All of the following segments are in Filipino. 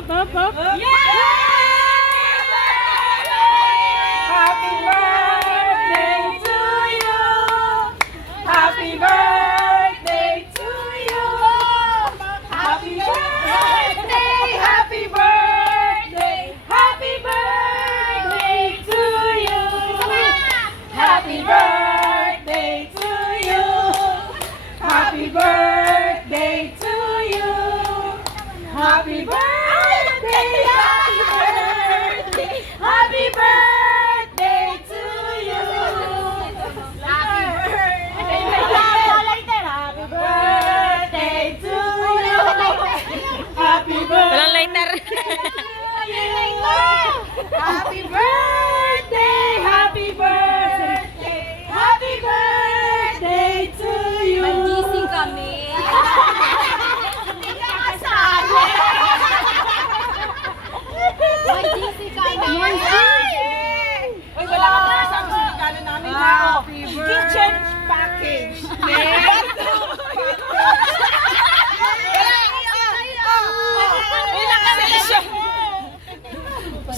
Up, up. up, up, Happy birthday,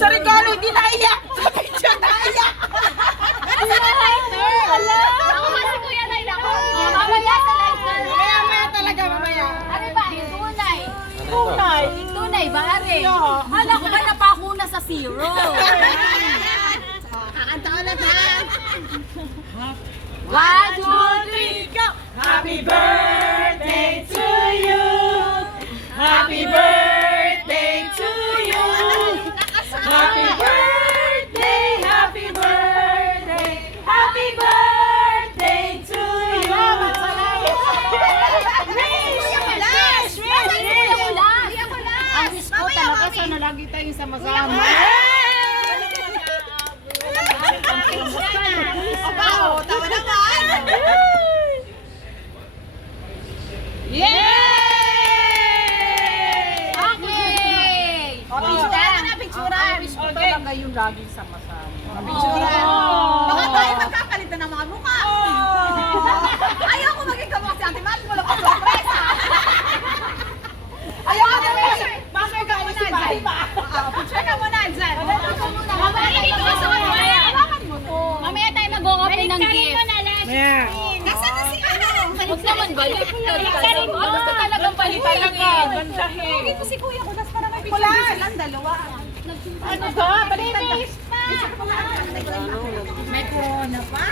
Sa regalo, hindi naiyak. Sa picture, naiyak. Ako kasi kuya na ako. Mamaya sa lighter. Mamaya, mamaya talaga, mamaya. Ano ba? Tunay. Tunay. Yung tunay, bari. Yeah. Hala ko ba napakuna sa zero? One, two, three, go! Happy birthday to you. Happy birthday to you. Happy birthday, happy birthday, happy birthday to you. Wish, wish, wish, wish. Ang wish ko talaga, sana lagi tayong sama-sama. Aba, tama naman. Yay! Okay! O, picturean na, picturean. Wish ko Okay. talaga yung laging sama-sama. Picturean. Baka tayo magkakalit na ng mga mukha. Ayaw ko maging kamukha si Ate Mati. Wala ko sorpresa. Ayaw ko naman. Bakit ka si Pati pa? Picture ka muna dyan. Mamaya dito ka sa mamaya. Mamaya tayo mag-open ng gift. Nasaan na si ano? Huwag naman balik. Gusto talagang palitan lang eh. Gandahin. Ito si Kuya ko. Tapos parang may picture silang dalawa. Ano to? Baliktad ka. May corona pa?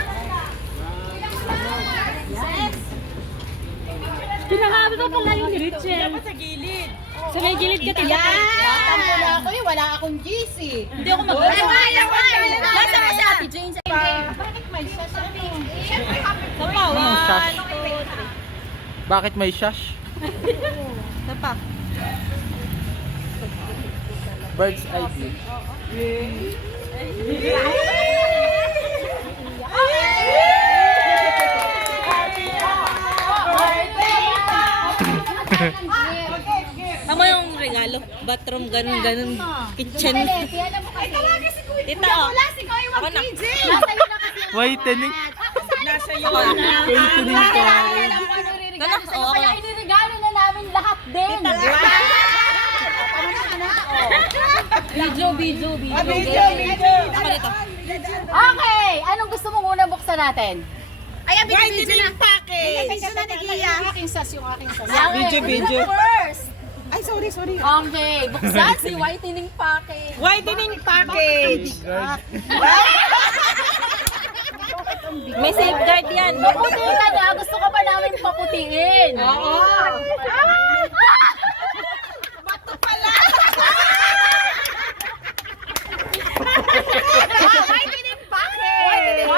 Pinakabi ko pala yung Rachel. Dapat sa gilid. Sa may gilid ka tiga. Tampo na ako eh. Wala akong GC. Hindi ako mag- Ay, ayaw, ayaw. Nasa ka si Ate Jane sa Bakit may siya sa shush? Bakit may shush? Bird's eye view. Tama yung regalo. Bathroom, ganun, ganun. Kitchen. Ay, talaga si Kuya. Tita, oh. Wala si Kuya Ako na. Wag PJ. Whitening. Nasa iyo. Whitening ka. Kaya Oo, kaya iniregalo na namin lahat din. Video, video, video. Ah, Video, video. Ako dito. Okay, anong gusto mong unang buksan natin? Ay, ang binibidyo na. package. Picture na ni Gia. Yung aking sas, yung aking sas. Video, video. First. Ay, sorry, sorry. Okay, buksan si whitening package. Whitening package. May safeguard yan. Maputi na, gusto ka pa namin paputiin. Oo. Whitening package! Whitening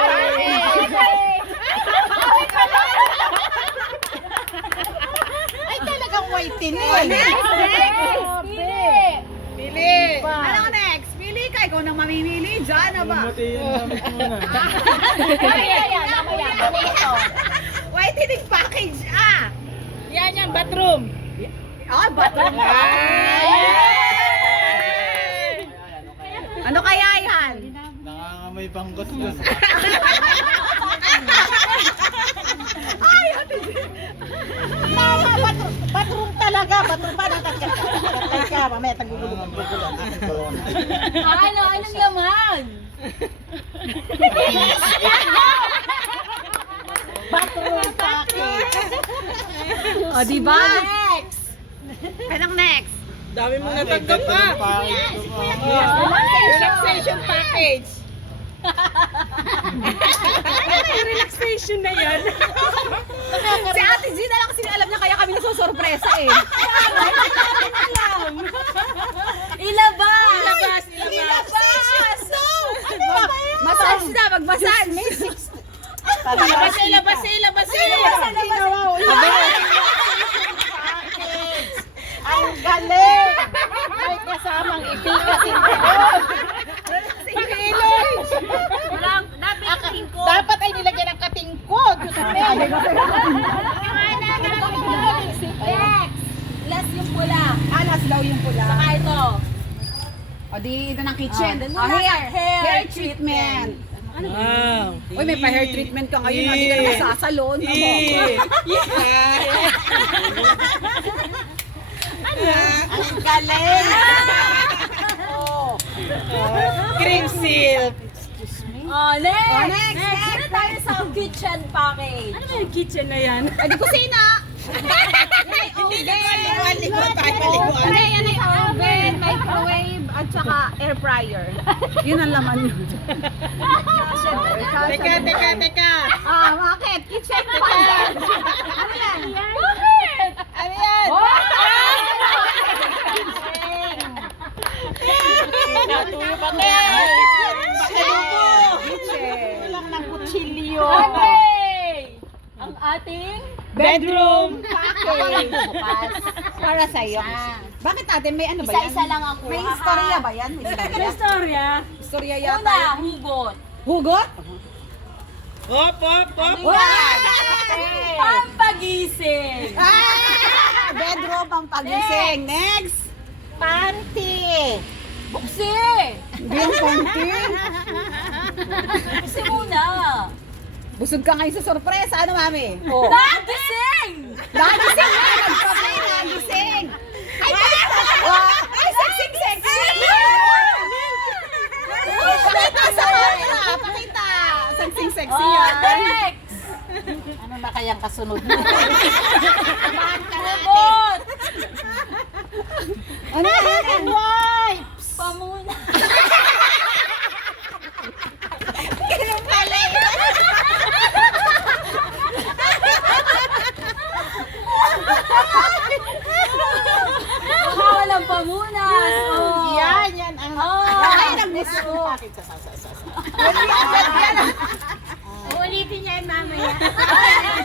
Ay, talagang whitening. Pili. Pili. Ano next? Pili ka. Ikaw nang mamimili. Diyan na ba? Mamaya yan, mamaya. Mamaya ito. Whitening package. Ah! Yan yan, bathroom. Ah, bathroom. Ano kaya yan? Nangangamoy pang gustos. Ay, ate. Tama, bathroom, bathroom talaga. Bathroom pa, natatkat ka. Natatkat ka, mamaya tagugulong ang gugulo. Ano? Anong laman? Bathroom package. O, diba? Next. Anong next? Dami mong natanggap pa. Relaxation package. Relaxation na yan. Si Ate G na lang kasi alam niya kaya kami nasusurpresa eh. Ilabas, ilabas. Ano? Massage na, mag-massage. May six. Ilabas, ilabas, ilabas, ilabas. Ang galing! May kasamang ipika si Dapat ay nilagyan ng katingkod. Last yung pula. Alas daw yung pula. Saka ito. O di, ito ng kitchen. Oh, Oh, hair, hair hair treatment. Wow. Uy, may pa-hair treatment ka ngayon. Hindi ka Eh. na masasalon. Amo. Ang galing! oh. Cream silk. Oh, next! Oh, next, Next! next, Ano tayo sa kitchen package? Ano ba yung kitchen na yan? Ay, di kusina! Hindi ka malikuan, likuan tayo malikuan. Ano yan ay oven, microwave, at saka air fryer. Yun ang laman yun. Teka, teka, teka. Ah, bakit? Kitchen package. Ano yan? Bakit? Ano yan? Natuyo pa tayo. Pakilupo. Kitchen. Lang ng kutsilyo. Ang ating Bedroom. Package. Para sa'yo. Bakit ate, may ano ba yan? isa-isa lang ako. May istorya ba yan? May istorya? Storya. Istorya yata. Una, hugot. Hugot? Hop, hop, hop. Pampagising. Ah! Bedroom ang pagising. Next. Panty. Buksi! Hindi yung panty. Buksi muna. Busog ka ngayon sa sorpresa. Ano, mami? Oh. Nagising! Nagising na. Nagpapi. Nagising. Ay, wow. Ay, sexy, sexy. Pakita sa camera. Pakita. Sexy, sexy Oh, yan. next! Ano ba kayang kasunod mo? Hugot! Ano yan? Wipes. Pamuna. Baka walang pamunas. Oh. Yan, yan. Ang, Oh. Ay, ang gusto ko. Pakita sa sa sa sa. Ulitin niya yan mamaya. Ayan, ano,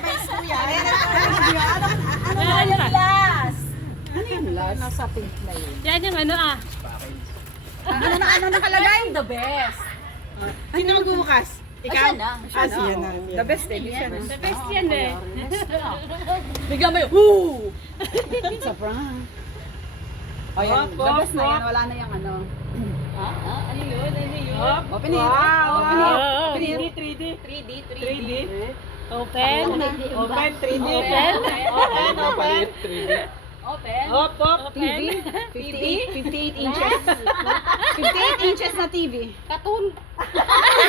ano, Ano yung last? Ano last? Nasa pink na yun. Yan yung ano ah. Ano na, ano nakalagay? The best. Sino magbubukas? Ikaw? Siya na. Ah, siya na. The best eh, siya na. The best yan eh. Bigyan mo yung, woo! It's a prank. Oh, yan. The best na yan. Wala na yung ano. Ah, ah, ano yun? Ano yun? Open it. Wow. Open it. Wow. Open it. 3D, 3D, 3D. 3D. Open. Open, 3D. Open. Open, open. Open. Hop, hop. Open. 58, 58 inches. 58 inches na TV. Katun.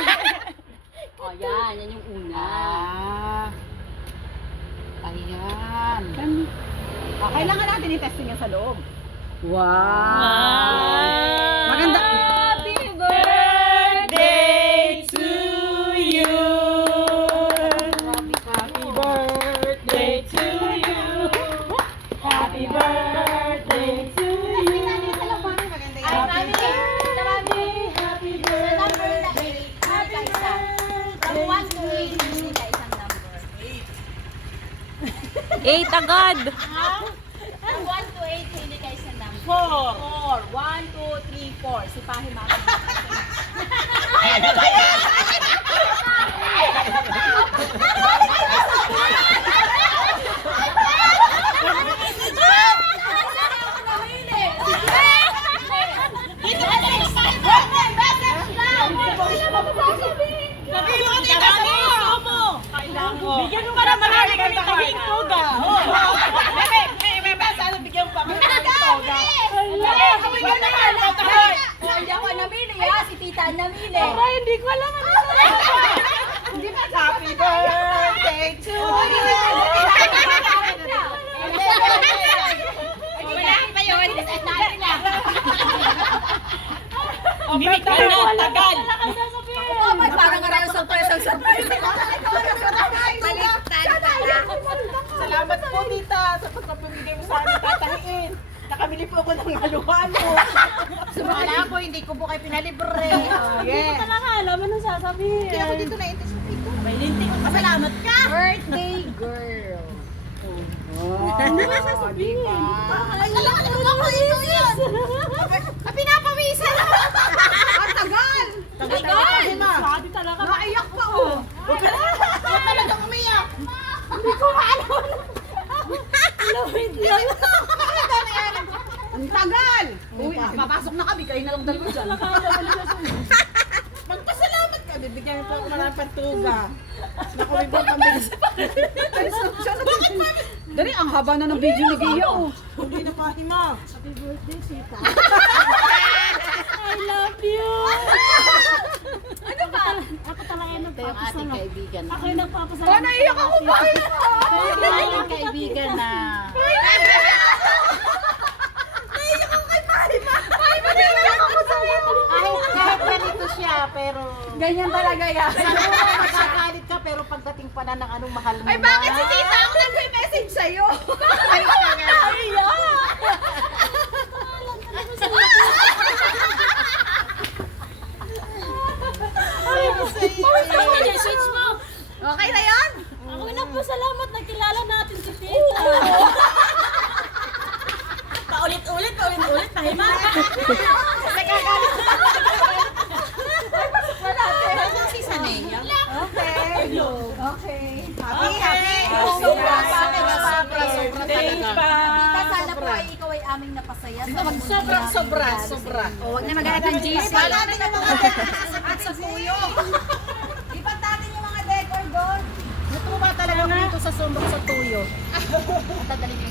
oh, yan. Yan yung una. Ah. Ayan. Ah, kailangan natin i-testing yan sa loob. Wow. Wow. Maganda. Happy birthday to you. Happy birthday to you. Happy birthday to you. Ay, mami. Sa mami. Happy birthday. Sa number na 8, hindi ka isa. From 1 to 8, hindi ka isang number. Agad. From 1 to 8, hindi ka isang number. 4. 4. 1, 2, 3, 4. Si Pahi Mami. Sabi mo, tita mo. Bigyan bigyan na yan. Tatahin. Oh, hindi ako namili ha, si tita ang namili. Ay, hindi ko alam ano. Hindi ba happy birthday to you? Wala pa yun, dahil na. Na, tagal. Oh, ba't parang nga surprise ang surprise? Salamat po, tita, sa pagpapamigay mo sa amin tatahiin. Nakabili po ako ng halo-halo. Wala po, hindi ko po kayo pinalibre. Hindi ko talaga alam anong sasabihin. Kaya ako dito na-anticipate ko. May lintik. Pasalamat ka! Birthday girl. Ano ba sasabihin? Ay, alam ko ako ito yun. Ah, pinapawisan ako. Ang tagal. Tagal! Sabi talaga. Naiyak pa oh. Huwag ka na. Huwag talagang umiyak. Ang tagal. Uy, papasok na kami. Kayo na lang dalawa dyan. Magpasalamat ka. Bibigyan mo po ako ng pantuga. Naku, may ba pambili sa Bakit pa? Dali, ang haba na ng video ni Gia oh. Hindi na pahima. I love you. Ano ba? Ako talaga yung Ito yung ating nagpapasalamat. kaibigan. Ako yung nagpapasalamat. Oh, naiyak ako ba? Ito yung ating kaibigan na... Kahit, kahit ganito siya, pero... Ganyan talaga yan. Siguro magkakalit ka, pero pagdating pa na ng anong mahal mo Ay, bakit si tita ang nag-message sa'yo? Ay, Switch mo. Okay na yan? Ako yung nagpasalamat. Nagkilala natin si Tita. Paulit-ulit, paulit-ulit, tahima. Si Sanaya. Okay. Okay. Happy, happy. Sobra, sobra, sobra, sobra talaga. Tita, sana po ay ikaw ay sa mundo Sobra, sobra. O, huwag na maghanap ng G's. Wala na yung mga decor sa tuyo. Ipat natin yung mga decor doon. Ito ba talaga dito sa sumbok sa tuyo? Tadalhin yung